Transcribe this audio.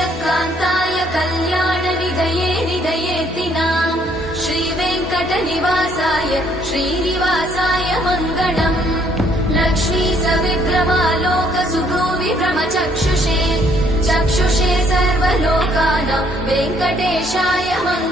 श्रियकान्ताय कल्याणनिधये निधयेत्तिनाम् श्रीवेङ्कटनिवासाय श्रीनिवासाय मङ्गलम् लक्ष्मी सविभ्रमालोकसुभ्रूविभ्रमचक्षुषे चक्षुषे सर्वलोकानां वेङ्कटेशाय मङ्गलम्।